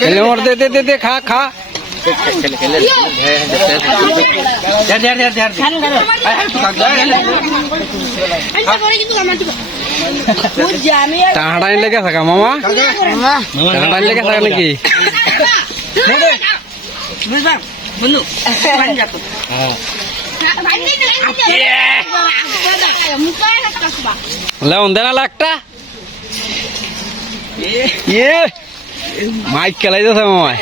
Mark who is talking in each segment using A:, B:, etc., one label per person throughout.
A: খেলে মোর দে দে দে দে খা খা টাহাটাই লেগে থাকা মামা টাহাটাই লেগে থাকা নাকি লেমন দে না লাখটা ইয়ে মাইক খেলাই যাচ্ছে মামা।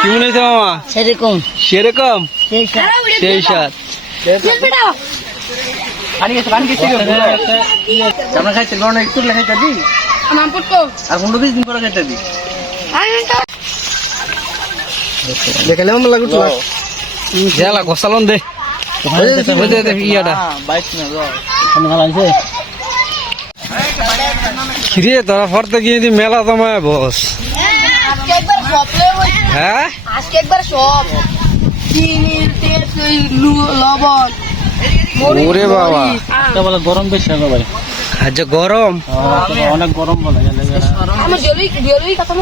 A: কি মনে হয়েছে মামা?
B: সেরকম।
A: সেরকম? সেই সাত। জেলা কষালন দে। ওই দে। দে ইয়াটা রে তোরা ফরতে গিয়ে মেলা তোমায় বস। হ্যাঁ? ওরে বাবা।
C: বলে গরম? বেশি হবে ভাই
A: আজ গরম
C: অনেক গরম বলে
B: আমার জেলুই জেলুই কথা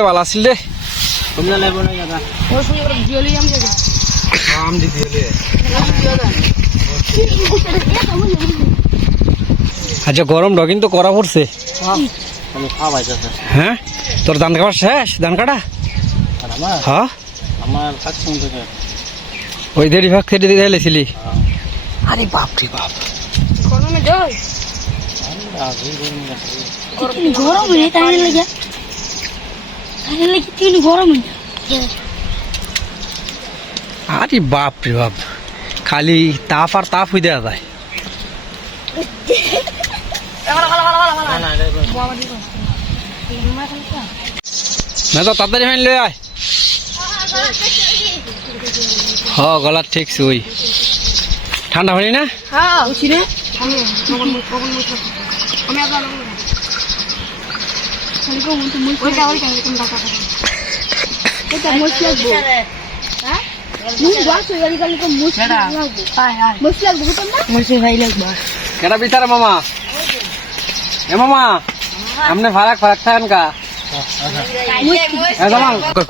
A: ভালো আছিল
B: করে জেলুই আমি
A: আচ্ছা গরম ড কিন্তু করা পড়ছে। হ্যাঁ? তোর ধান খাবার শেষ? ধান কাটা? হ্যাঁ? ওই দেড়ি ভাগ খেটে দিয়ে হেলেছিলি আরে বাপ রে বাপ।
B: গরমে জল?
C: গরম
B: হয়ে তাই লাগে? তাই লাগে তুই গরম? হয়ে
A: আরে বাপ রে বাপ। খালি তাপ আর তাপ হয়ে। দেওয়া যায় তাড়াতাড়ি ফাইন লই আয় হ গলা ঠিক ওই ঠান্ডা পানি না
B: হ্যাঁ হ্যাঁ হয়ে হ্যাঁ হ্যাঁ
A: কেটা মামা এ মামা আপনি ফারাক ফারাক থাকেন কা?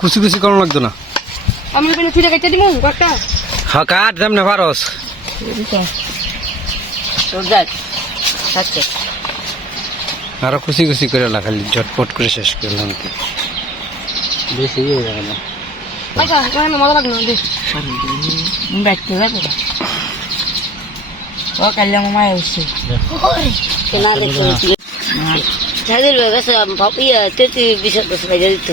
A: খুশি খুশি করানো লাগতো না।
B: আমি ওখানে ছুটে কেটে দিব একটা
A: হ্যাঁ কাট দেম না পারস
B: আচ্ছা।
A: আরও খুশি খুশি করে লাগালি ঝটপট করে শেষ করলাম কি
C: বেশি হয়ে না।
B: আচ্ছা মজা লাগল দে। ব্যাটতে ও কাল্লা মামা এসে কেনা দেখতে যাদের ব্যবসা ইয়া তেতি বিশ দশ টাকা দিত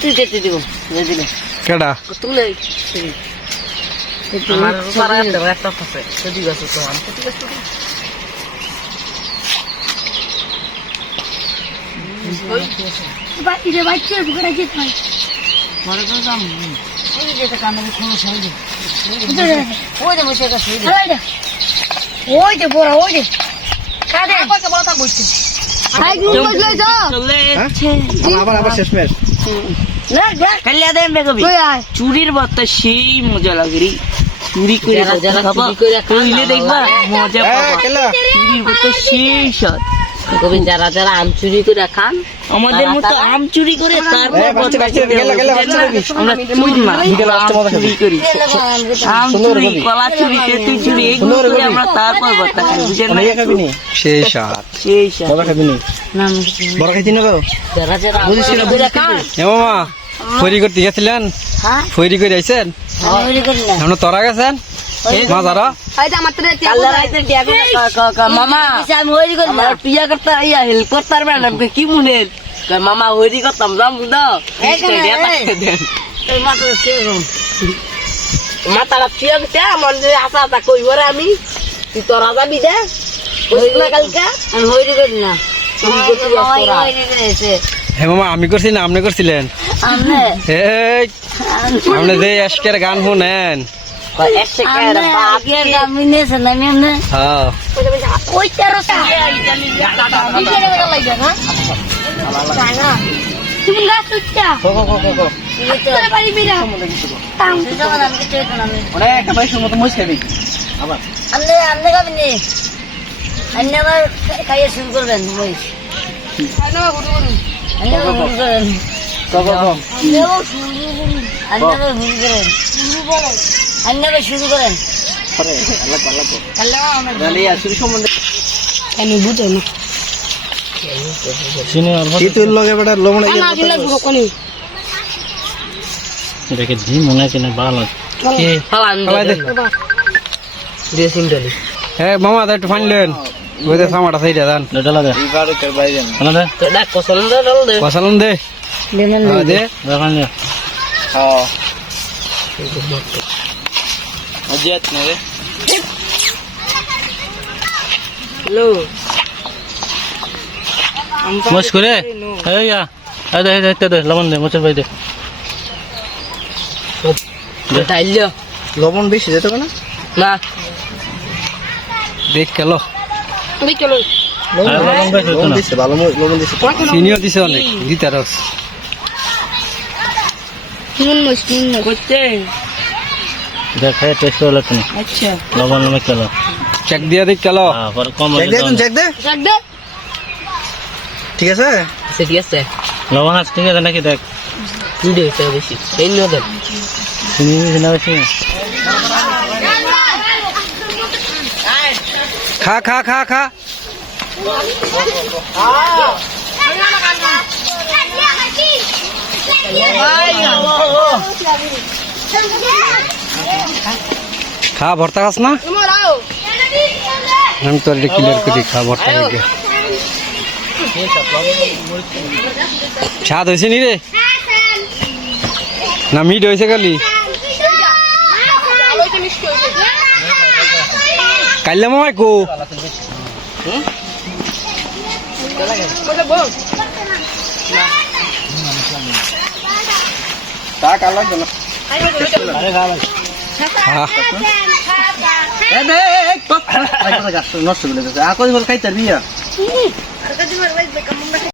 B: তুই তেতি দিব দিলে
A: কেডা
B: তুলে আমার সারা একটা ফাঁসে যদি গাছ তো আমি তেতি গাছ বাচ্চা বাচ্চা বুকরা যেত ভাই মরে তো দাম ওই যে কানে কোনো সাইড ওই যে বসে গেছে ওই যে বড় ওই যে
D: চুরির বার্তা সেই মজা লাগে রে চুরি করে
B: মজা
D: দেখবা মজা পাবা। চুরির বার্তা সেই স্বাদ
B: কবি যারা যারা আম চুরি করে খান
D: আমাদের মতো আম চুরি করে তারপর
A: বাচ্চা,
D: ভর্তা
A: বাচ্চা,
D: খেতে
A: গেলে, গেলে,
D: হবে।
A: বাচ্চা দিবি।
D: আমরা চুরি না চুরি করি। আম চুরি কলা চুরি তেঁতুল চুরি এইগুলো করে আমরা তারপর ভর্তা খাই বুঝেন না?
A: সেই সাত
D: সেই স্বাদ
A: বড় খাইছি না?
B: যারা যারা আম চুরি করে খান।
A: এ মামা ফরি করতে গেছিলেন?
B: হ্যাঁ?
A: ফরি করে আইছেন?
B: চুরি করি না
A: এখন তোরা গেছেন?
D: কা- মামা করতে হেল্প করতে পারবে না মনে মামা হরি করতাম যাম
B: মাত্র
D: টিয়া করতে আমার যে আশা আশা কইব রে আমি। তুই তোরা যাবি দে কালকে?
B: আমি করি না।
A: মামা আমি করছি না আপনি করছিলেন? আপনি যে আজকের গান শুনেন।
C: অনেক পয়সার মতো মুছ খাবি। আবার।
B: আপনি আবার খাইয়ে শুরু করবেন ওই আপনি আবার শুরু করেন।
C: কখন
B: আপনি আবার শুরু করেন। আপনি শুরু করেন।
C: পরে আল্লাহ আল্লাহ
D: তাহলে আসলে সম্বন্ধে
B: আমি বুঝো না।
C: চিনি অল্প
A: তুই লগে বেটা লবণ
C: দেখে দি মনে আছে না ভালো
D: ফালান
A: ফালাই দে।
D: দিয়ে সিমটালি
A: হ্যাঁ মামা তা একটু ফাইনলেন দে সামাটা সাইডে দেন
C: ডালা দে দে।
D: ডাক দে দে।
A: কসালন দে দে
C: দে।
A: হ্যাঁ
C: আজিয়াত না রে
D: হ্যালো
C: মস করে এই ইয়া এই দে দে দে লবণ দে মোচর ভাই দে
D: তাইলে
A: লবণ বেশি যেতে না
D: না
A: দেখ কেলো
C: লবণ ভাই হতো না
A: ভালো লবণ দিছে চিনিও দিছে অনেক দিতে রস
D: করতে
C: দেখ খাই টেস্ট হলো তুমি
D: আচ্ছা।
C: লবণ মে কেলো
A: চেক দিয়ে দেখ কেলো
C: হ্যাঁ পরে কম হলে দাও।
A: চেক দে। ঠিক আছে?
D: আচ্ছা ঠিক আছে।
C: লবণ আছে ঠিক আছে নাকি দেখ।
D: কি দিয়েছে বেশি। এই নিয়ে দেন
C: চিনি বেশি না বেশি
A: খা খা খা খা। খা ভর্তা খাস না? আমি তোর এটা ক্লিয়ার করি খা ভর্তা খাইকে স্বাদ হয়েছে নি রে? না মিট হয়েছে খালি। কাইলে মামাই কো। তা কালা নষ্ট করে আকজ বিয়া